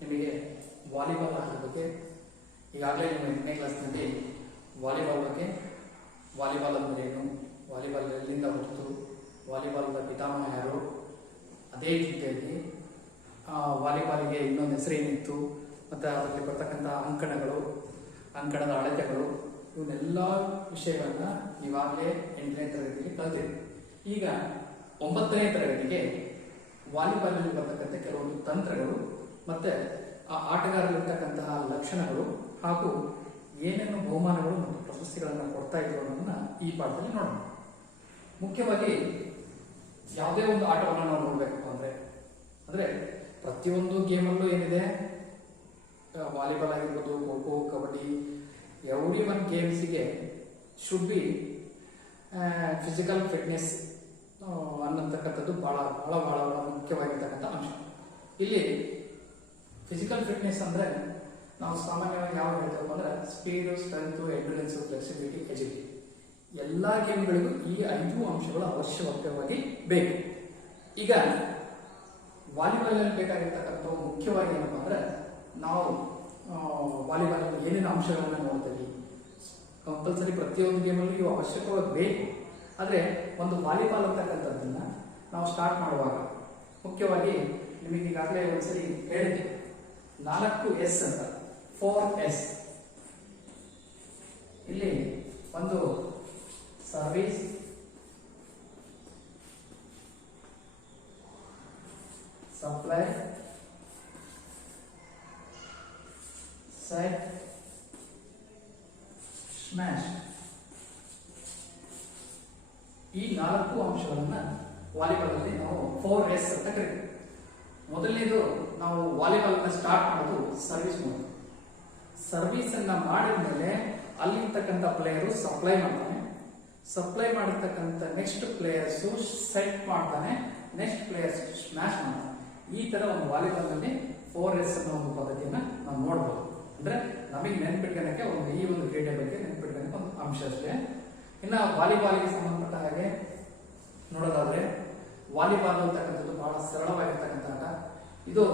ನಿಮಗೆ ವಾಲಿಬಾಲ್ ಆಟದ ಬಗ್ಗೆ ಈಗಾಗಲೇ ನಿಮ್ಮ 8ನೇ ಕ್ಲಾಸ್ನಲ್ಲಿ ವಾಲಿಬಾಲ್ ಬಗ್ಗೆ ವಾಲಿಬಾಲ್ ಅಂದರೆ ಏನು, ವಾಲಿಬಾಲ್ ಎಲ್ಲಿಂದ ಹುಟ್ಟಿತು, ವಾಲಿಬಾಲ್ನ ಪಿತಾಮಹ ಯಾರು, ಅದೇ ರೀತಿಯಾಗಿ ವಾಲಿಬಾಲಿಗೆ ಇನ್ನೊಂದು ಹೆಸರೇನಿತ್ತು ಮತ್ತು ಅದರಲ್ಲಿ ಬರ್ತಕ್ಕಂಥ ಅಂಕಣದ ಅಳತೆಗಳು ಇವನ್ನೆಲ್ಲ ವಿಷಯಗಳನ್ನ ಈಗಾಗಲೇ 8ನೇ ತರಗತಿಗೆ ಕಲಿತಿದೆ. ಈಗ 9ನೇ ತರಗತಿಗೆ ವಾಲಿಬಾಲ್ನಲ್ಲಿ ಬರ್ತಕ್ಕಂಥ ಕೆಲವೊಂದು ತಂತ್ರಗಳು ಮತ್ತೆ ಆ ಆಟಗಾರರಿರ್ತಕ್ಕಂತಹ ಲಕ್ಷಣಗಳು ಹಾಗೂ ಏನೇನು ಬಹುಮಾನಗಳು ಮತ್ತು ಪ್ರಶಸ್ತಿಗಳನ್ನು ಕೊಡ್ತಾ ಇದ್ರು ಅನ್ನೋದನ್ನ ಈ ಪಾಠದಲ್ಲಿ ನೋಡೋಣ. ಮುಖ್ಯವಾಗಿ ಯಾವುದೇ ಒಂದು ಆಟವನ್ನು ನಾವು ನೋಡಬೇಕು ಅಂದ್ರೆ ಪ್ರತಿಯೊಂದು ಗೇಮಲ್ಲೂ ಏನಿದೆ, ವಾಲಿಬಾಲ್ ಆಗಿರ್ಬೋದು, ಖೋ ಖೋ, ಕಬಡ್ಡಿ, ಎವ್ರಿ ಒನ್ ಗೇಮ್ಸಿಗೆ ಶುಡ್ ಬಿ ಫಿಸಿಕಲ್ ಫಿಟ್ನೆಸ್ ಅನ್ನತಕ್ಕಂಥದ್ದು ಬಹಳ ಬಹಳ ಬಹಳ ಮುಖ್ಯವಾಗಿರ್ತಕ್ಕಂಥ ಅಂಶ. ಇಲ್ಲಿ ಫಿಸಿಕಲ್ ಫಿಟ್ನೆಸ್ ಅಂದ್ರೆ ನಾವು ಸಾಮಾನ್ಯವಾಗಿ ಯಾವ ಹೇಳ್ತೇವೆ ಅಂದ್ರೆ speed, strength, endurance, flexibility, agility. ಎಲ್ಲಾ ಗೇಮ್ಗಳಿಗೂ ಈ 5 ಅಂಶಗಳು ಅವಶ್ಯಕವಾಗಿ ಬೇಕು. ಈಗ ವಾಲಿಬಾಲ್ ನಲ್ಲಿ ಬೇಕಾಗಿರ್ತಕ್ಕಂಥ ಮುಖ್ಯವಾಗಿ ಏನಪ್ಪಾ ಅಂದ್ರೆ ನಾವು ವಾಲಿಬಾಲ್ ನಲ್ಲಿ ಏನೇನು ಅಂಶಗಳನ್ನ ನೋಡ್ತೀವಿ, ಕಂಪಲ್ಸರಿ ಪ್ರತಿಯೊಂದು ಗೇಮಲ್ಲೂ ಇವು ಅವಶ್ಯಕವಾಗಿ ಬೇಕು. ಆದ್ರೆ ಒಂದು ವಾಲಿಬಾಲ್ ಅಂತಕ್ಕಂಥದ್ದನ್ನ ನಾವು ಸ್ಟಾರ್ಟ್ ಮಾಡುವಾಗ ಮುಖ್ಯವಾಗಿ ನಿಮಗೆ ಈಗಾಗಲೇ ಒಂದ್ಸರಿ ಹೇಳಿದೆ, 4S ಅಂತ 4S. ಇಲ್ಲಿ ಒಂದು ಸರ್ವಿಸ್, ಸಪ್ಲೈ, ಸೆಟ್, ಸ್ಮ್ಯಾಶ್. ಈ 4 ಅಂಶಗಳನ್ನ ವಾಲಿಬಾಲ್ ಅಲ್ಲಿ ನಾವು 4S ಅಂತ ಕರಿತೀವಿ. ಮೊದಲನೇದು, ನಾವು ವಾಲಿಬಾಲ್ ಸ್ಟಾರ್ಟ್ ಮಾಡೋದು ಸರ್ವಿಸ್ ಮಾಡೋದು. ಸರ್ವಿಸ್ ಅನ್ನ ಮಾಡಿದ ಮೇಲೆ ಅಲ್ಲಿರ್ತಕ್ಕಂಥ ಪ್ಲೇಯರು ಸಪ್ಲೈ ಮಾಡ್ತಾನೆ, ಸಪ್ಲೈ ಮಾಡಿರ್ತಕ್ಕಂಥ ನೆಕ್ಸ್ಟ್ ಪ್ಲೇಯರ್ಸ್ ಸೆಟ್ ಮಾಡ್ತಾನೆ, ನೆಕ್ಸ್ಟ್ ಪ್ಲೇಯರ್ಸ್ ಸ್ಮ್ಯಾಶ್ ಮಾಡ್ತಾನೆ. ಈ ತರ ಒಂದು ವಾಲಿಬಾಲ್ ನಲ್ಲಿ 4S ಅನ್ನೋ ಒಂದು ಪದ್ಧತಿಯನ್ನ ನಾವು ನೋಡಬಹುದು. ಅಂದ್ರೆ ನಮಗೆ ನೆನ್ಪಿಟ್ಕೊಳಕ್ಕೆ ಈ ಒಂದು ಕ್ರೀಡೆ ಬಗ್ಗೆ ನೆನ್ಪಿಟ್ಕೊಳಕ್ಕೆ ಒಂದು ಅಂಶ ಅಷ್ಟೇ. ಇನ್ನ ವಾಲಿಬಾಲ್ಗೆ ಸಂಬಂಧಪಟ್ಟ ಹಾಗೆ ನೋಡೋದಾದ್ರೆ ವಾಲಿಬಾಲ್ ಅಂತಕ್ಕಂಥದ್ದು ಬಹಳ ಸರಳವಾಗಿರ್ತಕ್ಕಂಥ ಆಟ. ಇದು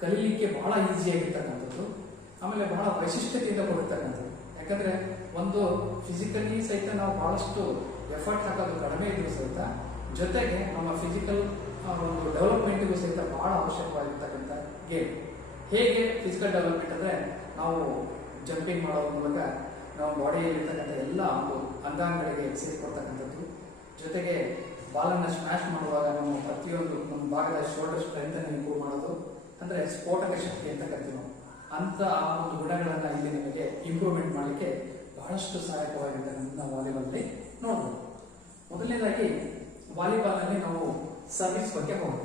ಕಲೀಲಿಕ್ಕೆ ಬಹಳ ಈಸಿ ಆಗಿರ್ತಕ್ಕಂಥದ್ದು, ಆಮೇಲೆ ಬಹಳ ವೈಶಿಷ್ಟ್ಯತೆಯಿಂದ ಕೊಡಿರ್ತಕ್ಕಂಥದ್ದು. ಯಾಕಂದ್ರೆ ಒಂದು ಫಿಸಿಕಲಿ ಸಹಿತ ನಾವು ಬಹಳಷ್ಟು ಎಫರ್ಟ್ ಹಾಕೋದು ಕಡಿಮೆ ಇದ್ರು ಸಹಿತ, ಜೊತೆಗೆ ನಮ್ಮ ಫಿಸಿಕಲ್ ಒಂದು ಡೆವಲಪ್ಮೆಂಟ್ಗೂ ಸಹಿತ ಬಹಳ ಅವಶ್ಯಕವಾಗಿರ್ತಕ್ಕಂಥ ಗೇಮ್. ಹೇಗೆ ಫಿಸಿಕಲ್ ಡೆವಲಪ್ಮೆಂಟ್ ಅಂದ್ರೆ ನಾವು ಜಂಪಿಂಗ್ ಮಾಡೋದ್ರ ಮೂಲಕ ನಾವು ಬಾಡಿಯಲ್ಲಿರ್ತಕ್ಕಂಥ ಎಲ್ಲ ಒಂದು ಅಂಗಾಂಗಗಳಿಗೆ ಎಕ್ಸೈಸ್ ಕೊಡ್ತಕ್ಕಂಥದ್ದು, ಜೊತೆಗೆ ಬಾಲನ್ನು ಸ್ಮ್ಯಾಶ್ ಮಾಡುವಾಗ ನಮ್ಮ ಪ್ರತಿಯೊಂದು ನಮ್ಮ ಭಾಗದ ಶೋಲ್ಡರ್ ಸ್ಟ್ರೆಂತ್ ಅನ್ನು ಇಂಪ್ರೂವ್ ಮಾಡೋದು, ಅಂದ್ರೆ ಸ್ಫೋಟಕ ಶಕ್ತಿ ಅಂತ ಕರಿತೀವಿ ನಾವು. ಅಂತ ಆ ಒಂದು ಗುಣಗಳನ್ನ ಇಲ್ಲಿ ನಮಗೆ ಇಂಪ್ರೂವ್ಮೆಂಟ್ ಮಾಡಲಿಕ್ಕೆ ಬಹಳಷ್ಟು ಸಹಾಯಕವಾಗಿರ್ತಕ್ಕಂಥ ನಾವು ವಾಲಿಬಾಲ್ ಅಲ್ಲಿ ನೋಡಬಹುದು. ಮೊದಲನೇದಾಗಿ ವಾಲಿಬಾಲ್ ನಲ್ಲಿ ನಾವು ಸರ್ವಿಸ್ ಬಗ್ಗೆ ಹೋಗೋಣ.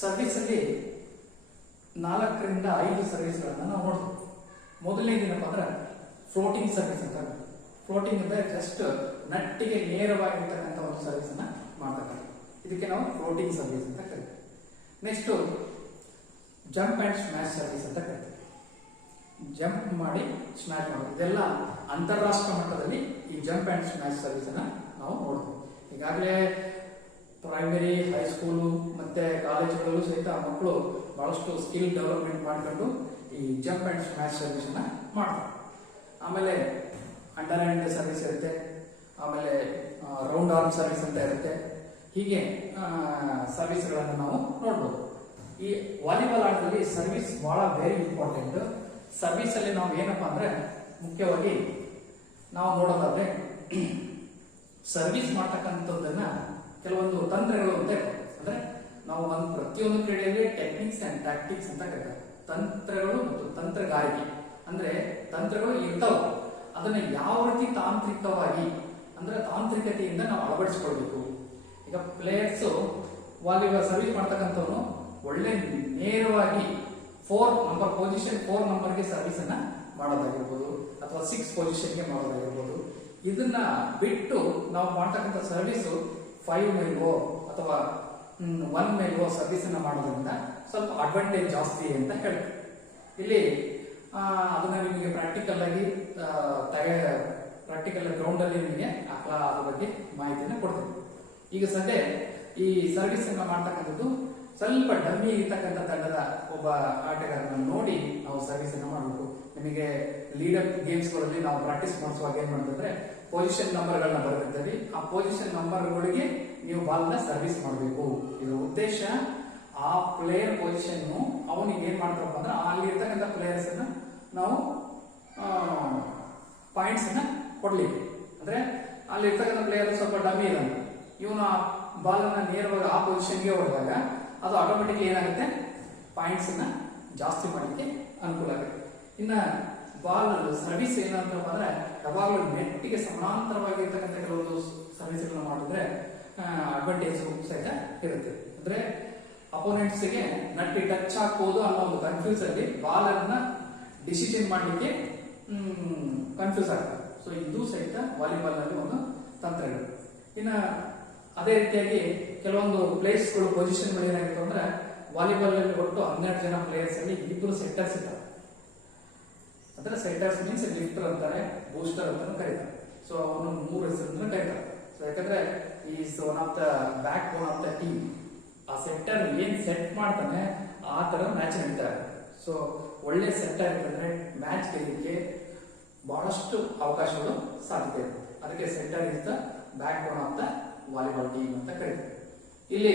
ಸರ್ವಿಸ್ ಅಲ್ಲಿ 4ರಿಂದ 5 ಸರ್ವಿಸ್ಗಳನ್ನ ನಾವು ನೋಡ್ತೀವಿ. ಮೊದಲನೇದೇನಪ್ಪ ಅಂದ್ರೆ ಫ್ಲೋಟಿಂಗ್ ಸರ್ವಿಸ್ ಅಂತ. ಫ್ಲೋಟಿಂಗ್ ಅಂದ್ರೆ ಜಸ್ಟ್ ನಟ್ಟಿಗೆ ನೇರವಾಗಿರ್ತಕ್ಕಂಥ ಒಂದು ಸರ್ವಿಸ್ ಅನ್ನ ಮಾಡ್ತಕ್ಕಂಥ, ಇದಕ್ಕೆ ನಾವು ಫ್ಲೋಟಿಂಗ್ ಸರ್ವಿಸ್ ಅಂತ ಕರಿತೀವಿ. Next jump and smash service ಅಂತ ಕರಿತೀವಿ. ಜಂಪ್ ಮಾಡಿ ಸ್ಮ್ಯಾಶ್ ಮಾಡೋದು, ಇದೆಲ್ಲ ಅಂತಾರಾಷ್ಟ್ರೀಯ ಮಟ್ಟದಲ್ಲಿ ಈ ಜಂಪ್ ಅಂಡ್ ಸ್ಮ್ಯಾಶ್ ಸರ್ವಿಸ್ ಅನ್ನ ನಾವು ನೋಡ್ತೀವಿ. ಈಗಾಗಲೇ ಪ್ರೈಮರಿ, ಹೈಸ್ಕೂಲು ಮತ್ತೆ ಕಾಲೇಜುಗಳಲ್ಲೂ ಸಹಿತ ಮಕ್ಕಳು ಬಹಳಷ್ಟು ಸ್ಕಿಲ್ ಡೆವಲಪ್ಮೆಂಟ್ ಮಾಡ್ಕೊಂಡು ಈ ಜಂಪ್ ಅಂಡ್ ಸ್ಮ್ಯಾಶ್ ಸರ್ವಿಸ್ ಅನ್ನ ಮಾಡ್ತಾರೆ. ಆಮೇಲೆ ಅಂಡರ್ ಹ್ಯಾಂಡ್ ಸರ್ವಿಸ್ ಇರುತ್ತೆ, ಆಮೇಲೆ ರೌಂಡ್ ಆರ್ಮ್ ಸರ್ವಿಸ್ ಅಂತ ಇರುತ್ತೆ. ಹೀಗೆ ಸರ್ವಿಸ್ಗಳನ್ನು ನಾವು ನೋಡ್ಬೋದು. ಈ ವಾಲಿಬಾಲ್ ಆಟದಲ್ಲಿ ಸರ್ವಿಸ್ ಬಹಳ ವೆರಿ ಇಂಪಾರ್ಟೆಂಟ್. ಸರ್ವಿಸ್ ಅಲ್ಲಿ ನಾವು ಏನಪ್ಪಾ ಅಂದ್ರೆ ಮುಖ್ಯವಾಗಿ ನಾವು ನೋಡೋದಾದ್ರೆ ಸರ್ವಿಸ್ ಮಾಡ್ತಕ್ಕಂಥದ್ದನ್ನ ಕೆಲವೊಂದು ತಂತ್ರಗಳು ಅಂತ ಇರ್ತವೆ. ಅಂದ್ರೆ ನಾವು ಒಂದು ಪ್ರತಿಯೊಂದು ಕ್ರೀಡೆಯಲ್ಲಿ ಟೆಕ್ನಿಕ್ಸ್ ಅಂಡ್ ಟ್ಯಾಕ್ಟಿಕ್ಸ್ ಅಂತ ಕರೀತಾರೆ. ತಂತ್ರಗಳು ಮತ್ತು ತಂತ್ರಗಾರಿಕೆ ಅಂದ್ರೆ ತಂತ್ರಗಳು ಇರ್ತಾವ, ಅದನ್ನ ಯಾವ ರೀತಿ ತಾಂತ್ರಿಕವಾಗಿ ಅಂದ್ರೆ ತಾಂತ್ರಿಕತೆಯಿಂದ ನಾವು ಅಳವಡಿಸಿಕೊಳ್ಬೇಕು. ಈಗ ಪ್ಲೇಯರ್ಸ್ ವಾಲಿಬಾಲ್ ಸರ್ವಿಸ್ ಮಾಡ್ತಕ್ಕಂಥವ್ರು ಒಳ್ಳೆ ನೇರವಾಗಿ 4 ನಂಬರ್ಗೆ ಸರ್ವಿಸ್ ಅನ್ನ ಮಾಡೋದಾಗಿರ್ಬೋದು, ಅಥವಾ 6 ಪೊಸಿಷನ್ಗೆ ಮಾಡೋದಾಗಿರ್ಬೋದು. ಇದನ್ನ ಬಿಟ್ಟು ನಾವು ಮಾಡ್ತಕ್ಕಂಥ ಸರ್ವಿಸ್ 5 ಮೈಲ್ಗೋ ಅಥವಾ 1 ಮೈಲ್ಗೋ ಸರ್ವಿಸ್ ಅನ್ನ ಮಾಡೋದ್ರಿಂದ ಸ್ವಲ್ಪ ಅಡ್ವಾಂಟೇಜ್ ಜಾಸ್ತಿ ಅಂತ ಹೇಳ್ತೀವಿ. ಇಲ್ಲಿ ಅದನ್ನ ನಿಮಗೆ ಪ್ರಾಕ್ಟಿಕಲ್ ಆಗಿ ಪ್ರಾಕ್ಟಿಕಲ್ ಗ್ರೌಂಡ್ ಅಲ್ಲಿ ನಿಮಗೆ ಅದ್ರ ಬಗ್ಗೆ ಮಾಹಿತಿಯನ್ನು ಕೊಡ್ತೀವಿ. ಈಗ ಸದ್ಯ ಈ ಸರ್ವಿಸ್ ಅನ್ನ ಮಾಡ್ತಕ್ಕಂಥದ್ದು ಸ್ವಲ್ಪ ಡಮ್ಮಿ ಇರ್ತಕ್ಕಂಥ ತಂಡದ ಒಬ್ಬ ಆಟಗಾರನ ನೋಡಿ ನಾವು ಸರ್ವಿಸ್ ಅನ್ನ ಮಾಡಬೇಕು. ನಿಮಗೆ ಲೀಡರ್ ಗೇಮ್ಸ್ಗಳಲ್ಲಿ ನಾವು ಪ್ರಾಕ್ಟೀಸ್ ಮಾಡಿಸುವಾಗ ಏನ್ ಮಾಡ್ತಂದ್ರೆ ಪೊಸಿಷನ್ ನಂಬರ್ಗಳನ್ನ ಬರೆದಿರ್ತೀವಿ. ಆ ಪೊಸಿಷನ್ ನಂಬರ್ಗಳಿಗೆ ನೀವು ಬಾಲ್ ನ ಸರ್ವಿಸ್ ಮಾಡಬೇಕು. ಇದರ ಉದ್ದೇಶ ಆ ಪ್ಲೇಯರ್ ಪೊಸಿಷನ್ ಅವನಿಗೆ ಏನ್ ಮಾಡ್ತಾರಪ್ಪ ಅಂದ್ರೆ ಅಲ್ಲಿ ಇರ್ತಕ್ಕಂಥ ಪ್ಲೇಯರ್ಸ್ ಅನ್ನ ನಾವು ಪಾಯಿಂಟ್ಸ್ ಅನ್ನ ಕೊಡ್ಲಿಕ್ಕೆ. ಅಂದ್ರೆ ಅಲ್ಲಿ ಇರ್ತಕ್ಕಂಥ ಪ್ಲೇಯರ್ ಸ್ವಲ್ಪ ಡಮ್ಮಿ ಇದ್ದಾನೆ, ಇವನು ಆ ಬಾಲ್ ಅನ್ನ ನೇರವಾಗಿ ಆ ಪೊಸಿಷನ್ಗೆ ಹೊಡೆದಾಗ ಅದು ಆಟೋಮೆಟಿಕ್ಲಿ ಏನಾಗುತ್ತೆ, ಪಾಯಿಂಟ್ಸ್ ಅನ್ನ ಜಾಸ್ತಿ ಮಾಡಲಿಕ್ಕೆ ಅನುಕೂಲ ಆಗುತ್ತೆ. ಇನ್ನ ಬಾಲ್ ಸರ್ವಿಸ್ ಏನಂತಪ್ಪ ಅಂದ್ರೆ ಯಾವಾಗಲೂ ನೆಟ್ಟಿಗೆ ಸಮಾಂತರವಾಗಿ ಇರ್ತಕ್ಕಂಥ ಕೆಲವೊಂದು ಸರ್ವಿಸ್ಗಳನ್ನ ಮಾಡಿದ್ರೆ ಅಡ್ವಾಂಟೇಜ್ ಸಹಿತ ಇರುತ್ತೆ. ಅಂದ್ರೆ ಅಪೋನೆಂಟ್ಸ್ ಗೆ ನಟ್ಟಿ ಟಚ್ ಹಾಕ್ಬೋದು ಅನ್ನೋ ಒಂದು ಕನ್ಫ್ಯೂಸ್ ಅಲ್ಲಿ ಬಾಲ್ ಅನ್ನ ಡಿಸಿಷನ್ ಮಾಡಲಿಕ್ಕೆ ಕನ್ಫ್ಯೂಸ್ ಆಗ್ತದೆ. ಸೊ ಇದು ಸಹಿತ ವಾಲಿಬಾಲ್ ನಲ್ಲಿ ಒಂದು ತಂತ್ರಗಳು. ಇನ್ನ ಅದೇ ರೀತಿಯಾಗಿ ಕೆಲವೊಂದು ಪ್ಲೇಸ್ಗಳು ಪೊಸಿಷನ್ಗಳು ಏನಾಗಿತ್ತು ಅಂದ್ರೆ ವಾಲಿಬಾಲ್ ಅಲ್ಲಿ ಒಟ್ಟು 12 ಜನ ಪ್ಲೇಯರ್ಸ್ ಅಲ್ಲಿ 2 ಸೆಟ್ಟರ್ಸ್ ಇದ್ದಾರೆ. ಅಂದ್ರೆ ಸೆಟ್ಟರ್ಸ್ ಮೀನ್ಸ್ ಲಿಫ್ಟರ್ ಅಂತಾರೆ, ಬೂಸ್ಟರ್ ಅಂತ ಕರೀತಾರೆ. ಸೊ ಅವನು 3 ಹೆಸರನ್ನ ಕರೀತಾರೆ. ಸೊ ಯಾಕಂದ್ರೆ is one of the back bone of the team. ಆ ಸೆಟ್ಟರ್ ಏನ್ ಸೆಟ್ ಮಾಡ್ತಾನೆ ಆ ತರ ಮ್ಯಾಚ್ ನಡೀತಾರೆ. ಸೊ ಒಳ್ಳೆ ಸೆಟ್ಟರ್ ಇರ್ತಂದ್ರೆ ಮ್ಯಾಚ್ ಗೆಲ್ಲಲಿಕ್ಕೆ ಬಹಳಷ್ಟು ಅವಕಾಶಗಳು ಸಾಧ್ಯತೆ ಇರುತ್ತೆ. ಅದಕ್ಕೆ setter is the back bone of the volleyball team ಅಂತ ಕರೀತಾರೆ. ಇಲ್ಲಿ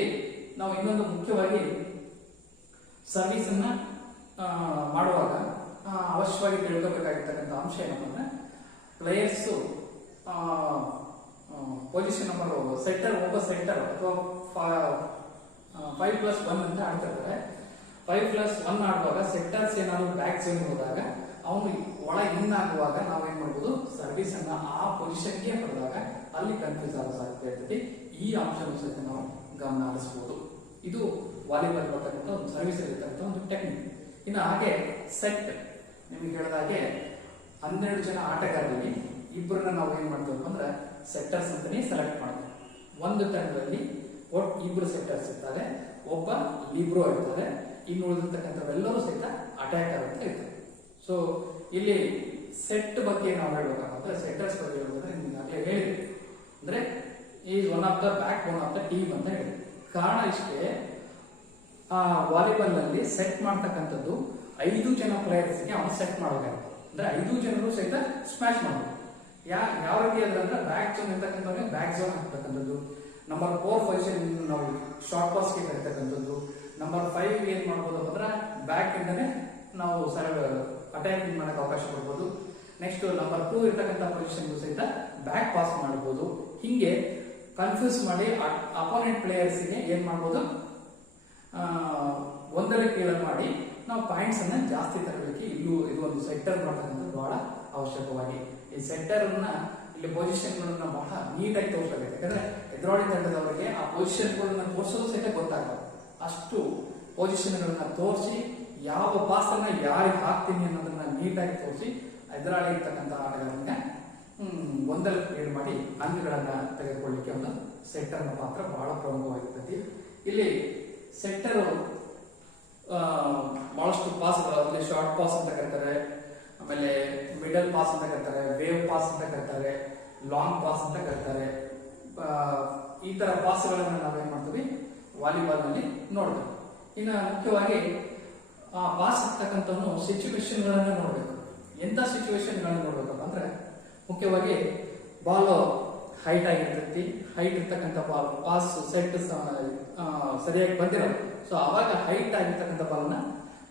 ನಾವು ಇನ್ನೊಂದು ಮುಖ್ಯವಾಗಿ ಸರ್ವಿಸ್ ಅನ್ನ ಮಾಡುವಾಗ ಅವಶ್ಯವಾಗಿ ತಿಳ್ಕೋಬೇಕಾಗಿರ್ತಕ್ಕಂಥ ಅಂಶ ಏನಪ್ಪ ಅಂದ್ರೆ ಪ್ಲೇಯರ್ಸ್ ಪೊಸಿಷನ್ ನಂಬರ್ ಸೆಟ್ಟರ್ ಒಬ್ಬ ಸೆಟ್ಟರ್ ಅಥವಾ 5+1 ಅಂತ ಆಡ್ತಿರ್ತಾರೆ. 5+1 ಆಡುವಾಗ ಸೆಟ್ಟರ್ಸ್ ಏನಾದ್ರು ಬ್ಯಾಕ್ ಝೋನ್ ಹೋದಾಗ ಅವನು ಒಳ ಇನ್ ಆಗುವಾಗ ನಾವೇನ್ ಮಾಡ್ಬೋದು, ಸರ್ವಿಸ್ ಅನ್ನ ಆ ಪೊಸಿಷನ್ಗೆ ಪಡೆದಾಗ ಅಲ್ಲಿ ಕನ್ಫ್ಯೂಸ್ ಆಗೋ ಸಾಧ್ಯತೆ ಇರ್ತದೆ. ಈ ಅಂಶವನ್ನು ಸಹಿತ ನಾವು ಗಮನ ಹರಿಸಬಹುದು. ಇದು ವಾಲಿಬಾಲ್ ಬರ್ತಕ್ಕಂಥ ಒಂದು ಸರ್ವಿಸ್ ಇರತಕ್ಕಂಥ ಒಂದು ಟೆಕ್ನಿಕ್. ಇನ್ನು ಹಾಗೆ ಸೆಟ್ ನಿಮಗೆ ಹೇಳಿದ ಹಾಗೆ 12 ಜನ ಆಟಗಾರರಲ್ಲಿ ಇಬ್ಬರನ್ನ ನಾವು ಏನ್ ಮಾಡ್ತೀವಿ ಅಂದ್ರೆ ಸೆಟ್ಟರ್ಸ್ ಅಂತಾನೆ ಸೆಲೆಕ್ಟ್ ಮಾಡ್ತೀವಿ. ಒಂದು ತಂಡದಲ್ಲಿ ಒಟ್ಟು 2 ಸೆಟ್ಟರ್ಸ್ ಇರ್ತಾರೆ, ಒಬ್ಬ ಲಿಬ್ರೋ ಇರ್ತಾರೆ, ಇನ್ನು ಉಳಿದಿರ್ತಕ್ಕಂಥವೆಲ್ಲರೂ ಸಹಿತ ಅಟ್ಯಾಕರ್ ಅಂತ ಇರ್ತಾರೆ. ಸೊ ಇಲ್ಲಿ ಸೆಟ್ ಬಗ್ಗೆ ನಾವು ಹೇಳ್ಬೇಕಂದ್ರೆ ಸೆಟ್ಟರ್ಸ್ ಬಗ್ಗೆ ಹೇಳ್ಬೇಕಂದ್ರೆ ನಿಮ್ಗೆ ಆಗಲೇ ಹೇಳಿದ್ವಿ, ಅಂದ್ರೆ is one of the back bone of the team ಅಂತ ಹೇಳಿ. ಕಾರಣ ಇಷ್ಟೇ, ಆ ವಾಲಿಬಾಲ್ ನಲ್ಲಿ ಸೆಟ್ ಮಾಡ್ತಕ್ಕಂಥದ್ದು 5 ಜನ ಪ್ಲೇಯರ್ಸ್ಗೆ ಅವನು ಸೆಟ್ ಮಾಡಬೇಕಾಗುತ್ತೆ. ಅಂದ್ರೆ 5 ಜನರು ಸಹಿತ ಸ್ಮ್ಯಾಶ್ ಮಾಡಬೇಕು. ಯಾವ ರೀತಿ ಅಂದ್ರೆ ಬ್ಯಾಕ್ ಝೋನ್ ಇರ್ತಕ್ಕಂಥವ್ರಿಗೆ ಬ್ಯಾಕ್ ಝೋನ್ ಹಾಕ್ತಕ್ಕಂಥದ್ದು, ನಂಬರ್ 4 ಪೊಸಿಷನ್ ನಾವು ಶಾರ್ಟ್ ಪಾಸ್ಗೆ ಕರಿತಕ್ಕಂಥದ್ದು, ನಂಬರ್ 5 ಏನ್ ಮಾಡ್ಬೋದು ಅಂದ್ರೆ ಬ್ಯಾಕ್ ಇಂದನೇ ನಾವು ಅಟ್ಯಾಕಿಂಗ್ ಮಾಡಕ್ಕೆ ಅವಕಾಶ ಕೊಡ್ಬೋದು. ನೆಕ್ಸ್ಟ್ ನಂಬರ್ 2 ಇರ್ತಕ್ಕಂಥ ಪೊಸಿಷನ್ ಸಹಿತ ಬ್ಯಾಕ್ ಪಾಸ್ ಮಾಡಬಹುದು. ಹಿಂಗೆ ಕನ್ಫ್ಯೂಸ್ ಮಾಡಿ ಅಪೋನೆಂಟ್ ಪ್ಲೇಯರ್ಸ್ಗೆ ಏನ್ ಮಾಡ್ಬೋದು, ಒಂದರಲ್ಲಿ ಕೀಳ್ ಮಾಡಿ ನಾವು ಪಾಯಿಂಟ್ಸ್ ಅನ್ನ ಜಾಸ್ತಿ ತರಲಿಕ್ಕೆ ಇದು ಒಂದು ಸೆಟ್ಟರ್ ಮಾಡ್ತಕ್ಕಂಥದ್ದು ಬಹಳ ಅವಶ್ಯಕವಾಗಿ. ಈ ಸೆಟ್ಟರ್ ಅನ್ನ ಇಲ್ಲಿ ಪೊಸಿಷನ್ ಗಳನ್ನ ಬಹಳ ನೀಟಾಗಿ ತೋರಿಸಬೇಕು. ಯಾಕಂದ್ರೆ ಎದುರಾಳಿ ತಂಡದವರಿಗೆ ಆ ಪೊಸಿಷನ್ ಗಳನ್ನ ತೋರಿಸೋದು ಸಹಿತ ಗೊತ್ತಾಗಲ್ಲ. ಅಷ್ಟು ಪೊಸಿಷನ್ ಗಳನ್ನ ತೋರಿಸಿ ಯಾವ ಪಾಸ್ ಅನ್ನ ಯಾರಿಗೆ ಹಾಕ್ತೀನಿ ಅನ್ನೋದನ್ನ ನೀಟಾಗಿ ತೋರಿಸಿ ಎದುರಾಳಿ ಇರ್ತಕ್ಕಂಥ ಆಟಗಾರನ್ನ ಒಂದರಲ್ಲಿ ಕ್ರಿಯೇಟ್ ಮಾಡಿ ಅಂಕಗಳನ್ನ ತೆಗೆದುಕೊಳ್ಳಿಕ್ಕೆ ಒಂದು ಸೆಟ್ಟರ್ನ ಪಾತ್ರ ಬಹಳ ಪ್ರಮುಖವಾಗಿರ್ತದೆ. ಇಲ್ಲಿ ಸೆಟ್ಟರ್ ಬಹಳಷ್ಟು ಪಾಸ್ಗಳು, ಶಾರ್ಟ್ ಪಾಸ್ ಅಂತ ಕರೀತಾರೆ, ಆಮೇಲೆ ಮಿಡಲ್ ಪಾಸ್ ಅಂತ ಕರೀತಾರೆ, ವೇವ್ ಪಾಸ್ ಅಂತ ಕರೀತಾರೆ, ಲಾಂಗ್ ಪಾಸ್ ಅಂತ ಕರೀತಾರೆ. ಈ ತರ ಪಾಸ್ಗಳನ್ನ ನಾವೇನ್ ಮಾಡ್ತೀವಿ ವಾಲಿಬಾಲ್ ನಲ್ಲಿ ನೋಡ್ತೀವಿ. ಇನ್ನು ಮುಖ್ಯವಾಗಿ ಆ ಪಾಸ್ ಇರ್ತಕ್ಕಂಥವನು ಸಿಚುವೇಶನ್ ಗಳನ್ನ ನೋಡ್ಬೇಕು. ಎಂತ ಸಿಚುವೇಶನ್ ಗಳನ್ನ ನೋಡ್ಬೇಕಪ್ಪ ಅಂದ್ರೆ ಮುಖ್ಯವಾಗಿ ಬಾಲ್ ಹೈಟ್ ಆಗಿರ್ತೈತಿ, ಹೈಟ್ ಇರ್ತಕ್ಕಂಥ ಬಾಲ್ ಪಾಸ್ ಸೆಟ್ ಸರಿಯಾಗಿ ಬಂದಿರೋದು. ಸೊ ಅವಾಗ ಹೈಟ್ ಆಗಿರ್ತಕ್ಕಂಥ ಬಾಲ್ನ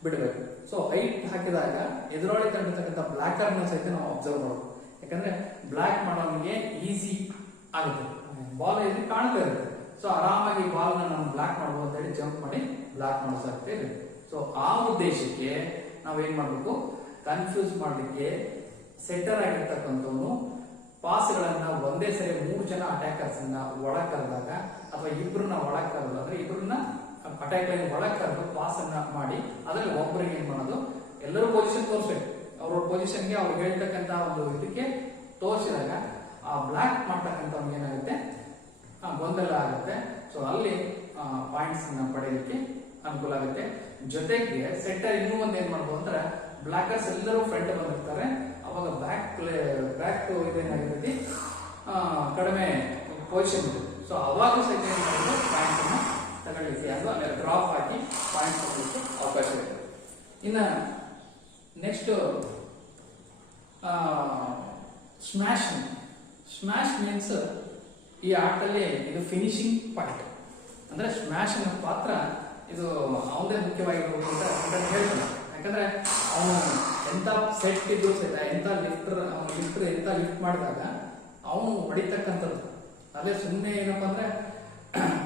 ಬಿಡಬೇಕು. ಸೊ ಹೈಟ್ ಹಾಕಿದಾಗ ಎದುರಾಳಿ ತಂದಿರ್ತಕ್ಕಂಥ ಬ್ಲಾಕರ್ನ ಸಹಿತ ನಾವು ಅಬ್ಸರ್ವ್ ಮಾಡಬೇಕು. ಯಾಕಂದ್ರೆ ಬ್ಲಾಕ್ ಮಾಡೋನಿಗೆ ಈಸಿ ಆಗುತ್ತೆ, ಬಾಲ್ ಇಲ್ಲಿ ಕಾಣ್ತಾ ಇರುತ್ತೆ. ಸೊ ಆರಾಮಾಗಿ ಬಾಲ್ ನಾನು ಬ್ಲಾಕ್ ಮಾಡಬಹುದು ಅಂತ ಹೇಳಿ ಜಂಪ್ ಮಾಡಿ ಬ್ಲಾಕ್ ಮಾಡೋ ಸಾಧ್ಯತೆ ಇದೆ. ಸೊ ಆ ಉದ್ದೇಶಕ್ಕೆ ನಾವೇನ್ ಮಾಡ್ಬೇಕು, ಕನ್ಫ್ಯೂಸ್ ಮಾಡ್ಲಿಕ್ಕೆ ಸೆಟ್ಟರ್ ಆಗಿರ್ತಕ್ಕಂಥವನು ಪಾಸ್ಗಳನ್ನ ಒಂದೇ ಸರಿ 3 ಜನ ಅಟ್ಯಾಕರ್ಸ್ ಅನ್ನ ಒಳಗ್ ಕರೆದಾಗ ಅಥವಾ ಇಬ್ಬರನ್ನ ಒಳಗ್ ಕರೆದು ಅಂದ್ರೆ ಇಬ್ಬರನ್ನ ಅಟ್ಯಾಕ್ ಲೈನ್ ಒಳಗ್ ಕರೆದು ಪಾಸ್ ಅನ್ನ ಮಾಡಿ ಅದ್ರಲ್ಲಿ ಒಬ್ಬರಿಗೆ ಏನ್ ಮಾಡೋದು, ಎಲ್ಲರೂ ಪೊಸಿಷನ್ ತೋರಿಸ್ಬೇಕು. ಅವ್ರ ಪೊಸಿಷನ್ಗೆ ಅವ್ರು ಹೇಳ್ತಕ್ಕಂತ ಒಂದು ಇದಕ್ಕೆ ತೋರಿಸಿದಾಗ ಆ ಬ್ಲಾಕ್ ಮಾಡ್ತಕ್ಕಂಥವ್ನಿಗೆ ಏನಾಗುತ್ತೆ, ಗೊಂದಲ ಆಗುತ್ತೆ. ಸೊ ಅಲ್ಲಿ ಪಾಯಿಂಟ್ಸ್ ಅನ್ನ ಪಡೆಯಲಿಕ್ಕೆ ಅನುಕೂಲ ಆಗುತ್ತೆ. ಜೊತೆಗೆ ಸೆಟ್ಟರ್ ಇನ್ನೂ ಒಂದ್ ಏನ್ ಮಾಡ್ಬೋದು ಅಂದ್ರೆ ಬ್ಲಾಕರ್ಸ್ ಎಲ್ಲರೂ ಫ್ರಂಟ್ ಬಂದಿರ್ತಾರೆ, ಅವಾಗ ಬ್ಯಾಕ್ ಇದೇನಾಗಿರ್ತೈತಿ ಕಡಿಮೆ ಪೊಸಿಷನ್ ಇದೆ. ಸೊ ಅವಾಗ ಸಹಿತ ಪಾಯಿಂಟ್ಸ್ ಅನ್ನ ತಗೊಳ್ಳಿಕ್ಕೆ ಅಥವಾ ಡ್ರಾಪ್ ಹಾಕಿ ಪಾಯಿಂಟ್ ತಗೊಳ್ಳಿಕ್ಕೆ ಅವಕಾಶ ಇದೆ. ಇನ್ನು ನೆಕ್ಸ್ಟ್ ಸ್ಮ್ಯಾಶ್ ಮೀನ್ಸ್ ಈ ಆಟದಲ್ಲಿ ಇದು ಫಿನಿಶಿಂಗ್ ಪಾಯಿಂಟ್. ಅಂದ್ರೆ ಸ್ಮ್ಯಾಶ್ ಅನ್ನೋ ಪಾತ್ರ ಇದು ಅವನೇ ಮುಖ್ಯವಾಗಿರ್ಬೋದು ಅಂತ ಹೇಳ್ತಾನೆ. ಯಾಕಂದ್ರೆ ಅವನು ಎಂತ ಸೆಟ್ ಇದ್ದು ಸಹಿತ ಎಂತ ಲಿಫ್ಟರ್ ಎಂತ ಲಿಫ್ಟ್ ಮಾಡಿದಾಗ ಅವನು ಹೊಡಿತಕ್ಕಂಥದ್ದು. ಅದೇ ಸುಮ್ಮನೆ ಏನಪ್ಪಾ ಅಂದ್ರೆ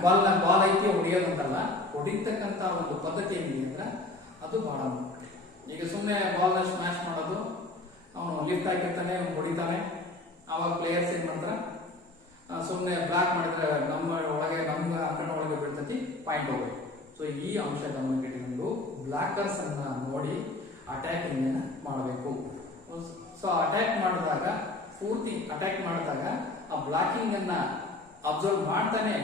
ಬಾಲ್ ಐತಿ ಹೊಡಿಯೋದಂತಲ್ಲ, ಹೊಡಿತಕ್ಕಂತ ಒಂದು ಪದ್ಧತಿ ಏನಿದೆ ಅಂದ್ರೆ ಅದು ಬಹಳ ಮುಖ್ಯ. ಈಗ ಸುಮ್ಮನೆ ಬಾಲ್ನ ಸ್ಮ್ಯಾಶ್ ಮಾಡೋದು, ಅವನು ಲಿಫ್ಟ್ ಹಾಕಿರ್ತಾನೆ, ಹೊಡಿತಾನೆ, ಆವಾಗ ಪ್ಲೇಯರ್ಸ್ ಏನ್ ಮಾಡ್ತಾರ, ಸುಮ್ಮನೆ ಬ್ಲಾಕ್ ಮಾಡಿದ್ರೆ ನಮ್ಮ ಅಂಕಣ ಒಳಗೆ ಬೀಳ್ತತಿ, ಪಾಯಿಂಟ್ ಹೋಗ್ಬೇಕು. ಸೊ ಈ ಅಂಶ ಗಮನಕ್ಕಿಟ್ಟುಕೊಂಡು ಬ್ಲಾಕರ್ಸ್ ಅನ್ನ ನೋಡಿ ಅಟ್ಯಾಕಿಂಗ್ ಮಾಡಬೇಕು. ಸೊ ಅಟ್ಯಾಕ್ ಮಾಡಿದಾಗ ಪೂರ್ತಿ ಅಟ್ಯಾಕ್ ಮಾಡಿದಾಗ ಆ ಬ್ಲಾಕಿಂಗ್ ಅನ್ನ ಅಬ್ಸರ್ವ್ ಮಾಡ್ತಾನೆ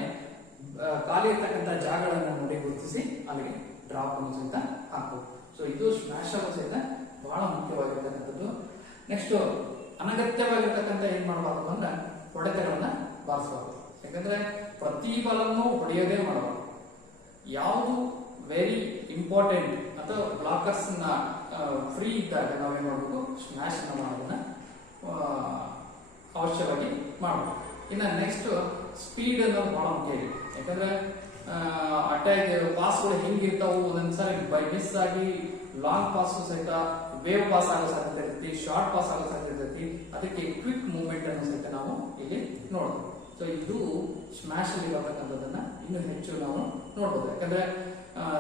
ಖಾಲಿ ಇರ್ತಕ್ಕಂಥ ಜಾಗಗಳನ್ನ ನೋಡಿ ಗುರುತಿಸಿ ಅಲ್ಲಿಗೆ ಡ್ರಾಪ್ ಅನ್ನು ಸಹಿತ ಹಾಕಬೇಕು. ಸೊ ಇದು ಸ್ಮ್ಯಾಶ್ ಅನ್ನು ಸಹಿತ ಬಹಳ ಮುಖ್ಯವಾಗಿರ್ತಕ್ಕಂಥದ್ದು. ನೆಕ್ಸ್ಟ್ ಅನಗತ್ಯವಾಗಿರ್ತಕ್ಕಂಥ ಏನ್ ಮಾಡಬಾರ್ದು ಅಂದ್ರೆ ಹೊಡೆತಗಳನ್ನ ಬಾರಿಸಬಾರ್ದು. ಯಾಕಂದ್ರೆ ಪ್ರತಿ ಬಾಲನ್ನು ಹೊಡೆಯೋದೇ ಮಾಡಬಾರ್ದು. ಯಾವುದು ವೆರಿ ಇಂಪಾರ್ಟೆಂಟ್ ಅಥವಾ ಬ್ಲಾಕರ್ಸ್ ನ ಫ್ರೀ ಇದ್ದಾಗ ನಾವೇನ್ ಮಾಡಬೇಕು, ಸ್ಮ್ಯಾಶ್ ಅನ್ನ ಮಾಡೋದನ್ನ ಅವಶ್ಯವಾಗಿ ಮಾಡಬೇಕು. ಇನ್ನು ನೆಕ್ಸ್ಟ್ ಸ್ಪೀಡ್ ಅನ್ನೋದು ಬಹಳ ಮುಖ್ಯ ಇದೆ. ಯಾಕಂದ್ರೆ ಅಟ್ಯಾಕ್ ಪಾಸ್ಗಳು ಹೆಂಗಿರ್ತಾವು, ಒಂದೊಂದ್ಸರಿ ಬೈ ಮಿಸ್ ಆಗಿ ಲಾಂಗ್ ಪಾಸ್ ಸಹಿತ ವೇವ್ ಪಾಸ್ ಆಗೋ ಸಾಧ್ಯತೆ ಇರ್ತೈತಿ, ಶಾರ್ಟ್ ಪಾಸ್ ಆಗೋ ಸಾಧ್ಯತೆ ಇರ್ತೈತಿ. ಅದಕ್ಕೆ ಕ್ವಿಕ್ ಮೂವ್ಮೆಂಟ್ ಅನ್ನು ಸಹಿತ ನಾವು ಇಲ್ಲಿ ನೋಡ್ಬೋದು. ಸೊ ಇದು ಸ್ಮ್ಯಾಶ್ ಅಲ್ಲಿ ಬರ್ತಕ್ಕಂಥದ್ದನ್ನ ಇನ್ನು ಹೆಚ್ಚು ನಾವು ನೋಡ್ಬೋದು. ಯಾಕಂದ್ರೆ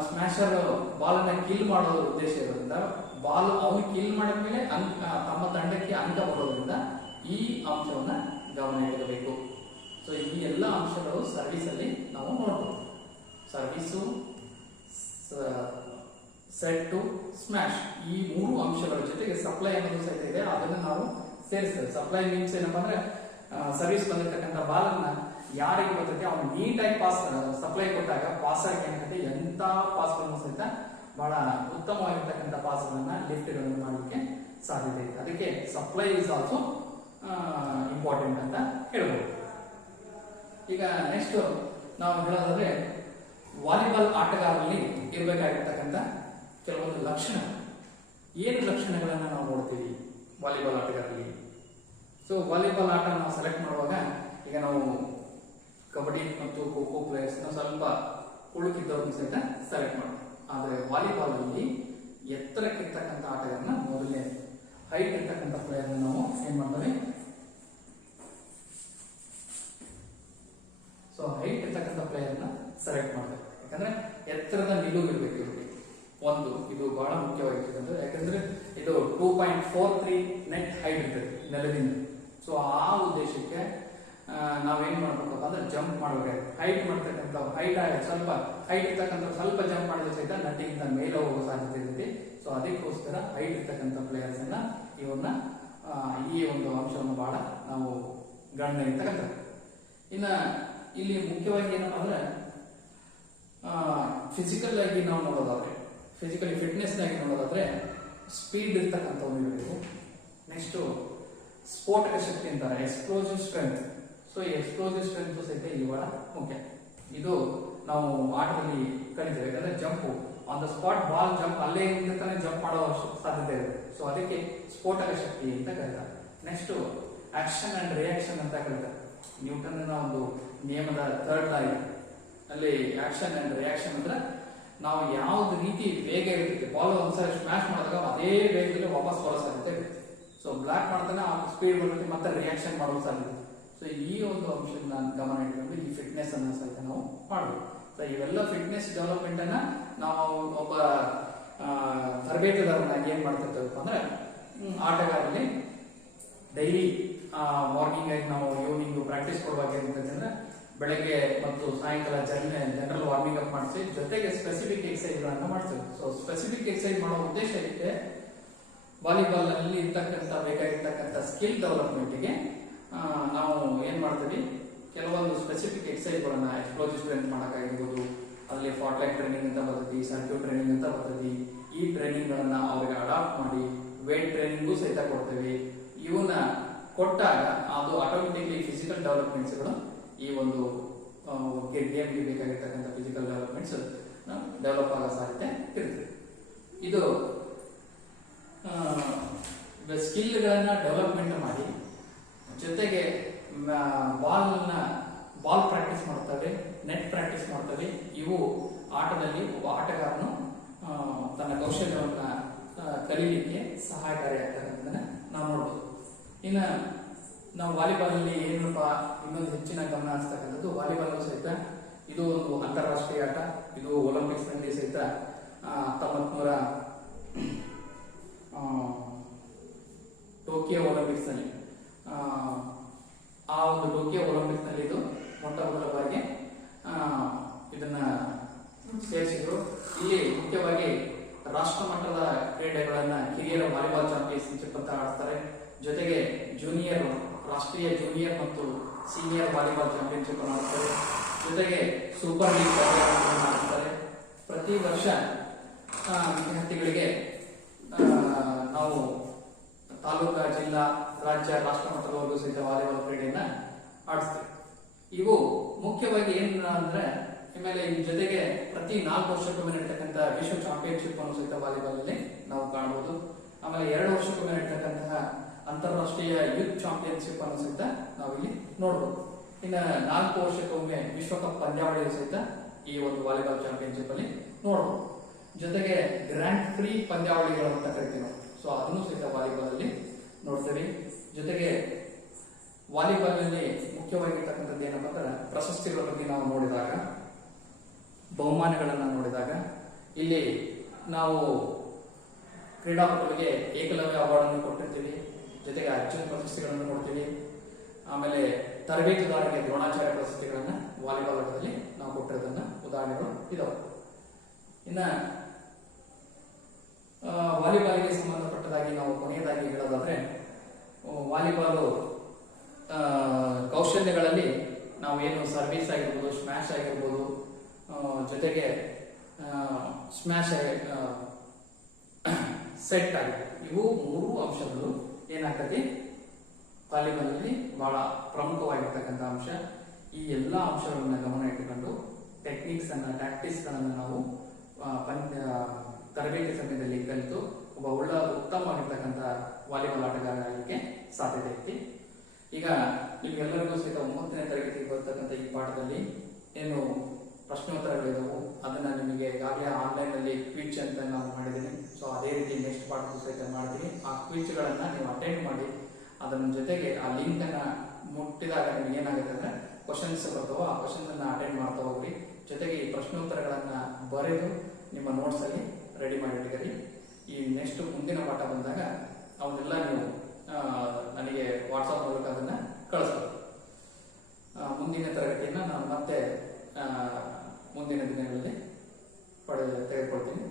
ಸ್ಮ್ಯಾಶರ್ ಬಾಲ್ ಅನ್ನ ಕಿಲ್ ಮಾಡೋ ಉದ್ದೇಶ ಇರೋದ್ರಿಂದ, ಬಾಲ್ ಅವನು ಕಿಲ್ ಮಾಡಿದ್ಮೇಲೆ ತಮ್ಮ ತಂಡಕ್ಕೆ ಅಂಕ ಬರೋದ್ರಿಂದ ಈ ಅಂಶವನ್ನ ಗಮನ ಇಡಬೇಕು. ಸೊ ಈ ಎಲ್ಲ ಅಂಶಗಳು ಸರ್ವಿಸ್ ಅಲ್ಲಿ ನಾವು ನೋಡ್ಬೋದು. ಸರ್ವಿಸು, ಸೆಟ್ ಟು ಸ್ಮ್ಯಾಶ್, ಈ ಮೂರು ಅಂಶಗಳ ಜೊತೆಗೆ ಸಪ್ಲೈ ಅನ್ನೋದು ಸಹಿತ ಇದೆ, ಅದನ್ನು ನಾವು ಸೇರಿಸ್ತೇವೆ. ಸಪ್ಲೈ ಮೀನ್ಸ್ ಏನಪ್ಪಾ ಅಂದ್ರೆ ಸರ್ವಿಸ್ ಬಂದಿರ್ತಕ್ಕಂಥ ಬಾಲ್ ಅನ್ನ ಯಾರಿಗೆ ಬರ್ತೈತೆ ಅವ್ನು ನೀಟಾಗಿ ಪಾಸ್ ಸಪ್ಲೈ ಕೊಟ್ಟಾಗ ಪಾಸ್ ಆಗಿ ಏನಾಗುತ್ತೆ, ಎಂತ ಪಾಸ್ಗಳನ್ನು ಸಹಿತ ಬಹಳ ಉತ್ತಮವಾಗಿರ್ತಕ್ಕಂಥ ಪಾಸ್ಗಳನ್ನ ಲಿಫ್ಟ್ಗಳನ್ನು ಮಾಡಲಿಕ್ಕೆ ಸಾಧ್ಯತೆ ಇದೆ. ಅದಕ್ಕೆ ಸಪ್ಲೈ ಇಸ್ ಆಲ್ಸೋ ಇಂಪಾರ್ಟೆಂಟ್ ಅಂತ ಹೇಳ್ಬೋದು. ಈಗ ನೆಕ್ಸ್ಟ್ ನಾವು ಹೇಳೋದಾದ್ರೆ ವಾಲಿಬಾಲ್ ಆಟಗಾರರಲ್ಲಿ ಇರಬೇಕಾಗಿರ್ತಕ್ಕಂಥ ಕೆಲವೊಂದು ಲಕ್ಷಣ, ಏನು ಲಕ್ಷಣಗಳನ್ನ ನಾವು ನೋಡ್ತೀವಿ ವಾಲಿಬಾಲ್ ಆಟಗಾರರಲ್ಲಿ. ಸೊ ವಾಲಿಬಾಲ್ ಆಟ ನಾವು ಸೆಲೆಕ್ಟ್ ಮಾಡುವಾಗ ಈಗ ನಾವು ಕಬಡ್ಡಿ ಮತ್ತು ಖೋ ಖೋ ಪ್ಲೇಯರ್ಸ್ ಸ್ವಲ್ಪ ಉಳುಕಿದ್ದವ್ರನ್ನ ಸಹಿತ ಸೆಲೆಕ್ಟ್ ಮಾಡ್ತೀವಿ. ಆದರೆ ವಾಲಿಬಾಲ್ ಅಲ್ಲಿ ಎತ್ತರಕ್ಕಿರ್ತಕ್ಕಂಥ ಆಟಗಾರನ ಮೊದಲನೇ ಹೈಟ್ ಇರ್ತಕ್ಕಂಥ ಪ್ಲೇಯರ್ ನಾವು ಏನ್ ಮಾಡ್ತೇವೆ, ಸೊ ಹೈಟ್ ಇರ್ತಕ್ಕಂಥ ಪ್ಲೇಯರ್ನ ಸೆಲೆಕ್ಟ್ ಮಾಡ್ತೇವೆ. ಯಾಕಂದ್ರೆ ಎತ್ತರದ ನಿಲುವು ಇರಬೇಕು ಇವರಿಗೆ. ಒಂದು ಇದು ಬಹಳ ಮುಖ್ಯವಾಗಿರ್ತಕ್ಕಂಥದ್ದು. ಯಾಕಂದ್ರೆ ಇದು 2.43 ನೆಟ್ ಹೈಟ್ ಇರ್ತದೆ ನೆಲದಿಂದ. ಸೊ ಆ ಉದ್ದೇಶಕ್ಕೆ ನಾವೇನ್ ಮಾಡ್ಬೇಕಪ್ಪ ಅಂದ್ರೆ ಜಂಪ್ ಮಾಡಬೇಕು. ಹೈಟ್ ಮಾಡ್ತಕ್ಕಂಥ ಸ್ವಲ್ಪ ಹೈಟ್ ಇರ್ತಕ್ಕಂಥ ಸ್ವಲ್ಪ ಜಂಪ್ ಮಾಡಿದ್ರೆ ಸಹಿತ ನಟ್ಟಿಗಿಂತ ಮೇಲೆ ಹೋಗೋ ಸಾಧ್ಯತೆ ಇರುತ್ತೆ. ಸೊ ಅದಕ್ಕೋಸ್ಕರ ಹೈಟ್ ಇರ್ತಕ್ಕಂಥ ಪ್ಲೇಯರ್ಸ್ ಅನ್ನ ಇವನ್ನ ಈ ಒಂದು ಅಂಶವನ್ನು ಬಹಳ ನಾವು ಗಣನೆ ಇರ್ತಕ್ಕಂಥ. ಇನ್ನ ಇಲ್ಲಿ ಮುಖ್ಯವಾಗಿ ಏನಪ್ಪ ಅಂದ್ರೆ ಫಿಸಿಕಲ್ ಆಗಿ ನಾವು ನೋಡೋದಾದ್ರೆ, ಫಿಸಿಕಲಿ ಫಿಟ್ನೆಸ್ ಆಗಿ ನೋಡೋದಾದ್ರೆ ಸ್ಪೀಡ್ ಇರ್ತಕ್ಕಂಥವ್ರು ಇರಬೇಕು. ನೆಕ್ಸ್ಟ್ ಸ್ಫೋಟಕ ಶಕ್ತಿ ಅಂತಾರೆ, ಎಕ್ಸ್ಪ್ಲೋಸಿವ್ ಸ್ಟ್ರೆಂತ್. ಸೊ ಈ ಎಕ್ಸ್ಪ್ಲೋಸಿವ್ ಸ್ಟ್ರೆಂತ್ ಸಹಿತ ಇಲ್ಲಿ ಬಹಳ ಮುಖ್ಯ. ಇದು ನಾವು ಆಟದಲ್ಲಿ ಕಲಿತೇವೆ. ಯಾಕಂದ್ರೆ jump on the spot ball jump ಅಲ್ಲೇ ನಿಂತಾನೆ ಜಂಪ್ ಮಾಡೋ ಸಾಧ್ಯತೆ ಇದೆ. ಸೊ ಅದಕ್ಕೆ ಸ್ಫೋಟಕ ಶಕ್ತಿ ಅಂತ ಕರೀತಾರೆ. ನೆಕ್ಸ್ಟ್ ಆಕ್ಷನ್ ಅಂಡ್ ರಿಯಾಕ್ಷನ್ ಅಂತ ಕರೀತಾರೆ. ನ್ಯೂಟನ್ ಒಂದು ನಿಯಮದ ಥರ್ಡ್ ಲಾ ಅಲ್ಲಿ ಆಕ್ಷನ್ ಅಂಡ್ ರಿಯಾಕ್ಷನ್ ಅಂದ್ರೆ ನಾವು ಯಾವ್ದು ರೀತಿ ವೇಗ ಇರ್ತೈತೆ, ಬಾಲ್ ಒಂದ್ಸರಿ ಸ್ಮ್ಯಾಶ್ ಮಾಡಿದಾಗ ಅದೇ ವೇಗದಲ್ಲಿ ವಾಪಸ್ ಬರೋ ಸಾಧ್ಯತೆ ಇರುತ್ತೆ. ಸೊ ಬ್ಲಾಕ್ ಮಾಡ್ತಾನೆ ಆ ಸ್ಪೀಡ್ ಬರುತ್ತೆ, ಮತ್ತೆ ರಿಯಾಕ್ಷನ್ ಮಾಡೋ ಸಾಧ್ಯತೆ. ಸೊ ಈ ಒಂದು ಅಂಶನ ಗಮನ ಇಟ್ಕೊಂಡು ಈ ಫಿಟ್ನೆಸ್ ಅನ್ನ ಸಹಿತ ನಾವು ಮಾಡಬೇಕು. ಸೊ ಇವೆಲ್ಲ ಫಿಟ್ನೆಸ್ ಡೆವಲಪ್ಮೆಂಟ್ ಅನ್ನ ನಾವು ಒಬ್ಬ ತರಬೇತುದಾರನಾಗಿ ಏನ್ ಮಾಡ್ತಿರ್ತೇವಪ್ಪ ಅಂದ್ರೆ ಆಟಗಾರರಲ್ಲಿ ಡೈಲಿ ಮಾರ್ನಿಂಗ್ ಆಗಿ ನಾವು ಈವ್ನಿಂಗ್ ಪ್ರಾಕ್ಟೀಸ್ ಕೊಡುವಾಗ ಏನಿರ್ತಂದ್ರೆ ಬೆಳಗ್ಗೆ ಮತ್ತು ಸಾಯಂಕಾಲ ಜನರಲ್ ವಾರ್ಮಿಂಗ್ ಅಪ್ ಮಾಡಿಸಿ ಜೊತೆಗೆ ಸ್ಪೆಸಿಫಿಕ್ ಎಕ್ಸರ್ಸೈಸ್ ಗಳನ್ನ ಮಾಡ್ತೇವೆ. ಸೊ ಸ್ಪೆಸಿಫಿಕ್ ಎಕ್ಸರ್ಸೈಸ್ ಮಾಡೋ ಉದ್ದೇಶ ಇದೆ ವಾಲಿಬಾಲ್ ನಲ್ಲಿ ಇರ್ತಕ್ಕಂಥ ಬೇಕಾಗಿರ್ತಕ್ಕಂಥ ಸ್ಕಿಲ್ ಡೆವಲಪ್ಮೆಂಟ್ಗೆ ನಾವು ಏನ್ ಮಾಡ್ತೀವಿ, ಕೆಲವೊಂದು ಸ್ಪೆಸಿಫಿಕ್ ಎಕ್ಸರ್ಸೈಸ್ ಗಳನ್ನ ಎಕ್ಸ್ಪ್ಲೋಸಿವ್ ಸ್ಟ್ರೆಂತ್ ಮಾಡಕ್ಕಾಗಿರ್ಬೋದು, ಅಲ್ಲಿ ಫಾರ್ಟ್ಲೈಕ್ ಟ್ರೈನಿಂಗ್ ಅಂತ ಬರ್ತೈತಿ, ಸರ್ಕ್ಯೂಟ್ ಟ್ರೈನಿಂಗ್ ಅಂತ ಬರ್ತೈತಿ. ಈ ಟ್ರೈನಿಂಗ್ ಗಳನ್ನ ಅವ್ರಿಗೆ ಅಡಾಪ್ಟ್ ಮಾಡಿ ವೇಟ್ ಟ್ರೈನಿಂಗು ಸಹಿತ ಕೊಡ್ತೇವೆ. ಇವನ್ನ ಕೊಟ್ಟಾಗ ಅದು ಆಟೋಮೆಟಿಕ್ಲಿ ಫಿಸಿಕಲ್ ಡೆವಲಪ್ಮೆಂಟ್ಸ್ ಗಳು ಈ ಒಂದು ಗೇಮ್ಗೆ ಬೇಕಾಗಿರ್ತಕ್ಕಂಥ ಫಿಸಿಕಲ್ ಡೆವಲಪ್ಮೆಂಟ್ಸ್ ಡೆವಲಪ್ ಆಗೋ ಸಾಧ್ಯತೆ ಇರ್ತದೆ. ಇದು ಸ್ಕಿಲ್ಗಳನ್ನ ಡೆವಲಪ್ಮೆಂಟ್ ಮಾಡಿ ಜೊತೆಗೆ ಬಾಲ್ ಪ್ರಾಕ್ಟೀಸ್ ಮಾಡ್ತವೆ, ನೆಟ್ ಪ್ರಾಕ್ಟೀಸ್ ಮಾಡ್ತವೆ. ಇವು ಆಟದಲ್ಲಿ ಒಬ್ಬ ಆಟಗಾರನು ತನ್ನ ಕೌಶಲ್ಯವನ್ನ ಕಲೀಲಿಕ್ಕೆ ಸಹಾಯಕಾರಿಯಾಗ್ತಕ್ಕಂಥದ್ದನ್ನ ನಾವು ನೋಡ್ಬೋದು. ಇನ್ನು ನಾವು ವಾಲಿಬಾಲ್ ಅಲ್ಲಿ ಏನಪ್ಪ ಇನ್ನೊಂದು ಹೆಚ್ಚಿನ ಗಮನ ಹರಿಸ್ತಕ್ಕಂಥದ್ದು, ವಾಲಿಬಾಲ್ ಸಹಿತ ಇದು ಒಂದು ಅಂತಾರಾಷ್ಟ್ರೀಯ ಆಟ. ಇದು ಒಲಿಂಪಿಕ್ಸ್ ನಲ್ಲಿ ಸಹಿತ 1900 ಟೋಕಿಯೋ ಒಲಿಂಪಿಕ್ಸ್ ನಲ್ಲಿ ಆ ಒಂದು ಟೋಕಿಯೋ ಒಲಿಂಪಿಕ್ಸ್ ನಲ್ಲಿ ಇದು ಮೊಟ್ಟ ಮೊದಲ ಬಾರಿಗೆ ಇದನ್ನ ಸೇರಿಸಿದ್ರು. ಇಲ್ಲಿ ಮುಖ್ಯವಾಗಿ ರಾಷ್ಟ್ರ ಮಟ್ಟದ ಕ್ರೀಡೆಗಳನ್ನ ಕಿರಿಯರ ವಾಲಿಬಾಲ್ ಚಾಂಪಿಯನ್ಶಿಪ್ ಅಂತ ಆಡ್ತಾರೆ. ಜೊತೆಗೆ ಜೂನಿಯರ್ ರಾಷ್ಟ್ರೀಯ ಜೂನಿಯರ್ ಮತ್ತು ಸೀನಿಯರ್ ವಾಲಿಬಾಲ್ ಚಾಂಪಿಯನ್ಶಿಪ್ ಅನ್ನು ಆಡ್ತಾರೆ. ಜೊತೆಗೆ ಸೂಪರ್ ಲೀಗ್ ಆಡ್ತಾರೆ. ಪ್ರತಿ ವರ್ಷ ವಿದ್ಯಾರ್ಥಿಗಳಿಗೆ ನಾವು ತಾಲೂಕಾ, ಜಿಲ್ಲಾ, ರಾಜ್ಯ, ರಾಷ್ಟ್ರ ಮಟ್ಟದವರೆಗೂ ಸಹಿತ ವಾಲಿಬಾಲ್ ಕ್ರೀಡೆಯನ್ನ ಆಡಿಸ್ತೇವೆ. ಇವು ಮುಖ್ಯವಾಗಿ ಏನ ಅಂದ್ರೆ ಆಮೇಲೆ ಈ ಜೊತೆಗೆ ಪ್ರತಿ 4 ವರ್ಷಕ್ಕೊಮ್ಮೆ ನಡೀತಕ್ಕಂಥ ವಿಶ್ವ ಚಾಂಪಿಯನ್ಶಿಪ್ ಅನ್ನು ಸಹಿತ ವಾಲಿಬಾಲ್ ಅಲ್ಲಿ ನಾವು ಕಾಣಬಹುದು. ಆಮೇಲೆ 2 ವರ್ಷಕ್ಕೊಮ್ಮೆ ನಡೀತಕ್ಕಂತಹ ಅಂತಾರಾಷ್ಟ್ರೀಯ ಯೂತ್ ಚಾಂಪಿಯನ್ಶಿಪ್ ಅನ್ನು ಸಹಿತ ನಾವಿಲ್ಲಿ ನೋಡಬಹುದು. ಇನ್ನು 4 ವರ್ಷಕ್ಕೊಮ್ಮೆ ವಿಶ್ವಕಪ್ ಪಂದ್ಯಾವಳಿ ಸಹಿತ ಈ ಒಂದು ವಾಲಿಬಾಲ್ ಚಾಂಪಿಯನ್ಶಿಪ್ ಅಲ್ಲಿ ನೋಡಬಹುದು. ಜೊತೆಗೆ ಗ್ರ್ಯಾಂಡ್ ಪ್ರೀ ಪಂದ್ಯಾವಳಿಗಳು ಅಂತ ಕರಿತೀವಿ ನಾವು. ಸೊ ಅದನ್ನು ಸಹಿತ ವಾಲಿಬಾಲ್ ಅಲ್ಲಿ ನೋಡ್ತೇವೆ. ಜೊತೆಗೆ ವಾಲಿಬಾಲ್ ಅಲ್ಲಿ ಮುಖ್ಯವಾಗಿರ್ತಕ್ಕಂಥದ್ದು ಏನಪ್ಪಾ ಅಂದ್ರೆ ಪ್ರಶಸ್ತಿಗಳ ಬಗ್ಗೆ ನಾವು ನೋಡಿದಾಗ, ಬಹುಮಾನಗಳನ್ನ ನೋಡಿದಾಗ ಇಲ್ಲಿ ನಾವು ಕ್ರೀಡಾಪಟುಗಳಿಗೆ ಏಕಲವ್ಯ ಅವಾರ್ಡ್ ಅನ್ನು ಕೊಟ್ಟಿರ್ತೀವಿ. ಜೊತೆಗೆ ಅರ್ಜುನ್ ಪ್ರಶಸ್ತಿಗಳನ್ನು ಕೊಡ್ತೀವಿ. ಆಮೇಲೆ ತರಬೇತುದಾರರಿಗೆ ದ್ರೋಣಾಚಾರ್ಯ ಪ್ರಶಸ್ತಿಗಳನ್ನ ವಾಲಿಬಾಲ್ ಆಟದಲ್ಲಿ ನಾವು ಕೊಟ್ಟಿರೋದನ್ನ ಉದಾಹರಣೆಗಳು ಇದಾವೆ. ಇನ್ನ ವಾಲಿಬಾಲ್ಗೆ ಸಂಬಂಧಪಟ್ಟದಾಗಿ ನಾವು ಕೊನೆಯದಾಗಿ ಹೇಳೋದಾದ್ರೆ, ವಾಲಿಬಾಲು ಕೌಶಲ್ಯಗಳಲ್ಲಿ ನಾವೇನು ಸರ್ವಿಸ್ ಆಗಿರ್ಬೋದು, ಸ್ಮ್ಯಾಶ್ ಆಗಿರ್ಬೋದು, ಜೊತೆಗೆ ಸ್ಮ್ಯಾಶ್ ಸೆಟ್ ಆಗಿದೆ. ಇವು 3 ಅಂಶಗಳು ಏನಾಗ್ತದೆ ವಾಲಿಬಾಲ್ ಅಲ್ಲಿ ಬಹಳ ಪ್ರಮುಖವಾಗಿರ್ತಕ್ಕಂಥ ಅಂಶ. ಈ ಎಲ್ಲಾ ಅಂಶಗಳನ್ನ ಗಮನ ಇಟ್ಟುಕೊಂಡು ಟೆಕ್ನಿಕ್ಸ್ ಅನ್ನ, ಟ್ಯಾಕ್ಟಿಕ್ಸ್ ಗಳನ್ನ ನಾವು ತರಬೇತಿ ಸಮಯದಲ್ಲಿ ಕಲಿತು ಒಬ್ಬ ಉತ್ತಮವಾಗಿರ್ತಕ್ಕಂಥ ವಾಲಿಬಾಲ್ ಆಟಗಾರ ಆಗಲಿಕ್ಕೆ ಸಾಧ್ಯತೆ ಐತಿ. ಈಗ ನಿಮ್ಗೆಲ್ಲರಿಗೂ ಸಹಿತ 9ನೇ ತರಗತಿಗೆ ಬರ್ತಕ್ಕಂಥ ಈ ಪಾಠದಲ್ಲಿ ಏನು ಪ್ರಶ್ನೋತ್ತರಗಳಿದಾವು ಅದನ್ನ ನಿಮಗೆ ಈಗಾಗಲೇ ಆನ್ಲೈನ್ ಅಲ್ಲಿ ಕ್ವಿಜ್ ಅಂತ ನಾನು ಮಾಡಿದ್ದೀನಿ. ಸೊ ಅದೇ ರೀತಿ ನೆಕ್ಸ್ಟ್ ಪಾಠಕ್ಕೂ ಸಹಿತ ಮಾಡ್ತೀನಿ. ಆ ಕ್ವಿಜ್ ಗಳನ್ನ ನೀವು ಅಟೆಂಡ್ ಮಾಡಿ, ಅದನ್ನ ಜೊತೆಗೆ ಆ ಲಿಂಕ್ ಅನ್ನ ಮುಟ್ಟಿದಾಗ ನಿಮ್ಗೆ ಏನಾಗುತ್ತೆ ಅಂದ್ರೆ ಕ್ವಶನ್ಸ್ ಬರ್ತಾವ, ಆ ಕ್ವಶನ್ಸ್ ಅನ್ನ ಅಟೆಂಡ್ ಮಾಡ್ತಾ ಹೋಗ್ರಿ. ಜೊತೆಗೆ ಈ ಪ್ರಶ್ನೋತ್ತರಗಳನ್ನ ಬರೆದು ನಿಮ್ಮ ನೋಟ್ಸ್ ಅಲ್ಲಿ ರೆಡಿ ಮಾಡಿ ಇಟ್ಕೊಳ್ಳಿ. ಈ ನೆಕ್ಸ್ಟ್ ಮುಂದಿನ ಪಾಠ ಬಂದಾಗ ಅವನ್ನೆಲ್ಲ ನೀವು ನನಗೆ ವಾಟ್ಸಾಪ್ ಮೂಲಕ ಅದನ್ನ ಕಳಿಸ್ಬೋದು. ಮುಂದಿನ ತರಗತಿಯನ್ನ ನಾನು ಮತ್ತೆ ಮುಂದಿನ ದಿನಗಳಲ್ಲಿ ತೆಗೆದುಕೊಳ್ತೀನಿ.